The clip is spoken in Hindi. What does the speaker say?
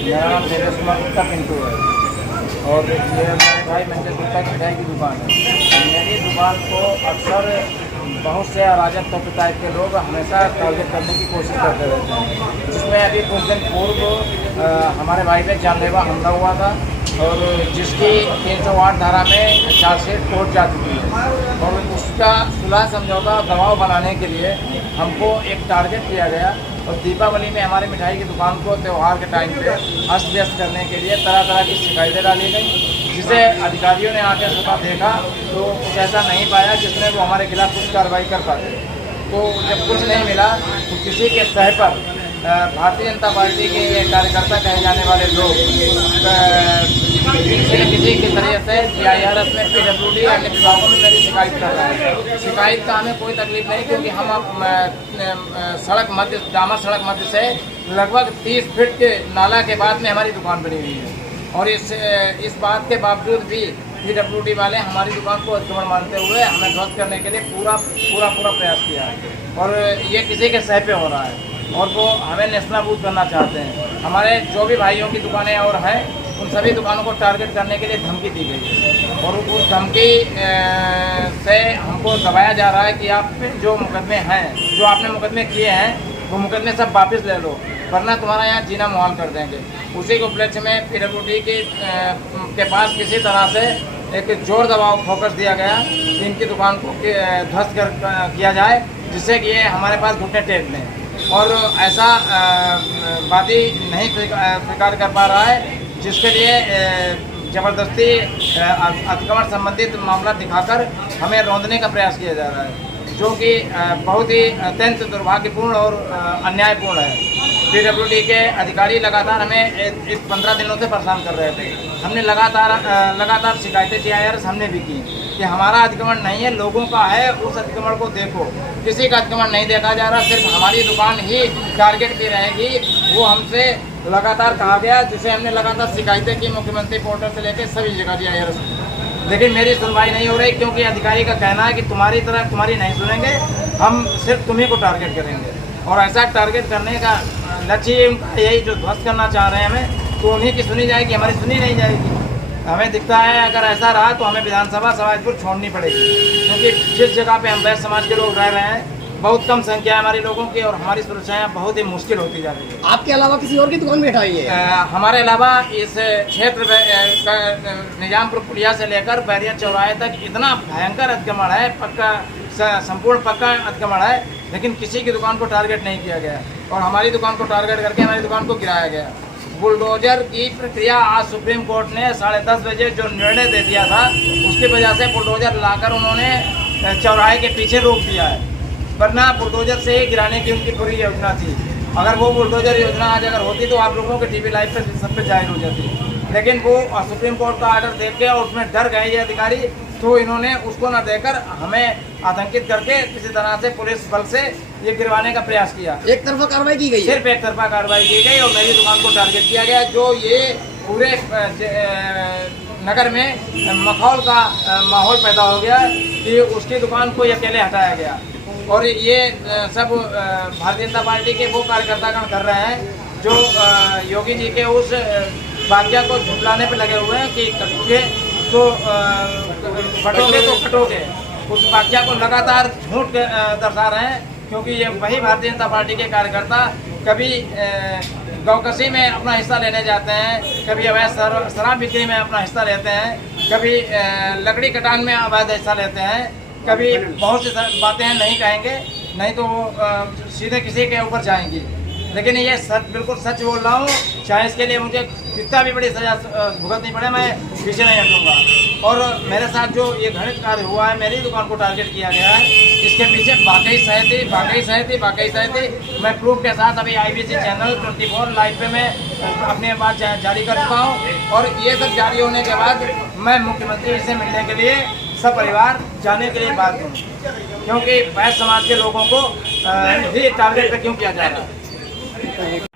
मेरा नाम देवेश कुमार गुप्ता पिंटू है और ये मेरे भाई मंजर गुप्ता की मिठाई की दुकान है। मेरी दुकान को अक्सर बहुत से अराजक तत्व टाइप के लोग हमेशा टारगेट करने की कोशिश करते रहते हैं, जिसमें अभी कुछ दिन पूर्व हमारे भाई पे जानलेवा हमला हुआ था और जिसकी 308 धारा में चार्जशीट कोर्ट जा चुकी है और उसका सुलह समझौता दबाव बनाने के लिए हमको एक टारगेट किया गया और दीपावली में हमारी मिठाई की दुकान को त्यौहार के टाइम पे अस्त व्यस्त करने के लिए तरह तरह की शिकायतें डाली गई, जिसे अधिकारियों ने आकर स्वतः देखा तो कुछ ऐसा नहीं पाया जिसमें वो हमारे खिलाफ कुछ कार्रवाई कर पाते। तो जब कुछ नहीं मिला तो किसी के सह पर भारतीय जनता पार्टी के ये कार्यकर्ता कहे जाने वाले लोग किसी के तरीके से GIRS में PWD अन्य विभागों में मेरी शिकायत कर रहे हैं। शिकायत का हमें कोई तकलीफ नहीं, क्योंकि हम सड़क मध्य डामर सड़क मध्य से लगभग 30 फीट के नाला के बाद में हमारी दुकान बनी हुई है और इस बात के बावजूद भी PWD वाले हमारी दुकान को अतिक्रमण मानते हुए हमें ध्वस्त करने के लिए पूरा प्रयास किया है और ये किसी के सह पे हो रहा है और वो हमें नेस्तनाबूद करना चाहते हैं। हमारे जो भी भाइयों की दुकानें और हैं उन सभी दुकानों को टारगेट करने के लिए धमकी दी गई है और उस धमकी से हमको दबाया जा रहा है कि आप जो मुकदमे हैं, जो आपने मुकदमे किए हैं, वो मुकदमे सब वापस ले लो वरना तुम्हारा यहाँ जीना मुहाल कर देंगे। उसी के उपलक्ष्य में PWD के पास किसी तरह से एक जोर दबाव फोकस दिया गया कि इनकी दुकान को ध्वस्त किया जाए, जिससे कि ये हमारे पास घुटने टेक लें और ऐसा वादी नहीं स्वीकार कर पा रहा है, जिसके लिए ज़बरदस्ती अतिक्रमण संबंधित मामला दिखाकर हमें रौंदने का प्रयास किया जा रहा है, जो कि बहुत ही अत्यंत दुर्भाग्यपूर्ण और अन्यायपूर्ण है। PWD के अधिकारी लगातार हमें इस 15 दिनों से परेशान कर रहे थे। हमने लगातार शिकायतें GIRS हमने भी की कि हमारा अतिक्रमण नहीं है, लोगों का है, उस अतिक्रमण को देखो। किसी का अतिक्रमण नहीं देखा जा रहा, सिर्फ हमारी दुकान ही टारगेट की रहेगी, वो हमसे लगातार कहा गया, जिसे हमने लगातार शिकायतें की मुख्यमंत्री पोर्टल से लेकर सभी जगह GIRS। लेकिन मेरी सुनवाई नहीं हो रही, क्योंकि अधिकारी का कहना है कि तुम्हारी तरफ तुम्हारी नहीं सुनेंगे, हम सिर्फ तुम्ही को टारगेट करेंगे और ऐसा टारगेट करने का लक्ष्य उनका यही जो ध्वस्त करना चाह रहे हैं हमें, तो उन्हीं की सुनी जाएगी, हमारी सुनी नहीं जाएगी। हमें दिखता है अगर ऐसा रहा तो हमें विधानसभा समाजपुर छोड़नी पड़ेगी, क्योंकि जिस जगह पे हम वैश्य समाज के लोग रह रहे हैं बहुत कम संख्या है हमारे लोगों की और हमारी सुरक्षा बहुत ही मुश्किल होती जा रही है। आपके अलावा किसी और की दुकान बैठा है? हमारे अलावा इस क्षेत्र निजामपुर पुलिया से लेकर बैरिया चौराहे तक इतना भयंकर अतिक्रमण है, पक्का संपूर्ण पक्का अतिक्रमण है, लेकिन किसी की दुकान को टारगेट नहीं किया गया और हमारी दुकान को टारगेट करके हमारी दुकान को गिराया गया। बुलडोजर की प्रक्रिया आज सुप्रीम कोर्ट ने 10:30 बजे जो निर्णय दे दिया था, उसकी वजह से बुलडोजर लाकर उन्होंने चौराहे के पीछे रोक दिया है, वरना बुलडोजर से ही गिराने की उनकी पूरी योजना थी। अगर वो बुलडोजर योजना आज अगर होती तो आप लोगों के TV लाइव पे सब पे जाहिर हो जाती, लेकिन वो सुप्रीम कोर्ट का आर्डर देख के और उसमें डर गए ये अधिकारी, तो इन्होंने उसको न देकर हमें आतंकित करके किसी तरह से पुलिस बल से ये गिरवाने का प्रयास किया। एक तरफा कार्रवाई की गई, सिर्फ एक तरफा कार्रवाई की गई और मेरी दुकान को टारगेट किया गया, जो ये पूरे नगर में मखौल का माहौल पैदा हो गया कि उसकी दुकान को अकेले हटाया गया और ये सब भारतीय जनता पार्टी के वो कार्यकर्तागण कर रहे हैं जो योगी जी के उस वाक्य को झुटलाने पे लगे हुए हैं कि कटोगे तो बटोगे तो कटोगे। उस वाक्य को लगातार झूठ दर्शा रहे हैं, क्योंकि ये वही भारतीय जनता पार्टी के कार्यकर्ता कभी गौकशी में अपना हिस्सा लेने जाते हैं, कभी अवैध शराब बिक्री में अपना हिस्सा लेते हैं, कभी लकड़ी कटान में अवैध हिस्सा लेते हैं, कभी बहुत सी बातें नहीं कहेंगे, नहीं तो वो सीधे किसी के ऊपर जाएंगी। लेकिन ये बिल्कुल सच बोल रहा हूँ, चाहे इसके लिए मुझे कितना भी बड़ी सजा भुगतनी पड़े, मैं पीछे नहीं हटूंगा। और मेरे साथ जो ये घृणित कार्य हुआ है, मेरी दुकान को टारगेट किया गया है, इसके पीछे वाकई सहती मैं प्रूफ के साथ अभी IBC चैनल 24 लाइव पे मैं अपनी बात जारी कर चुका हूँ और ये सब जारी होने के बाद मैं मुख्यमंत्री से मिलने के लिए सब परिवार जाने के लिए बात हूँ, क्योंकि वैश्य समाज के लोगों को भी टारगेट पे क्यों किया जा रहा है।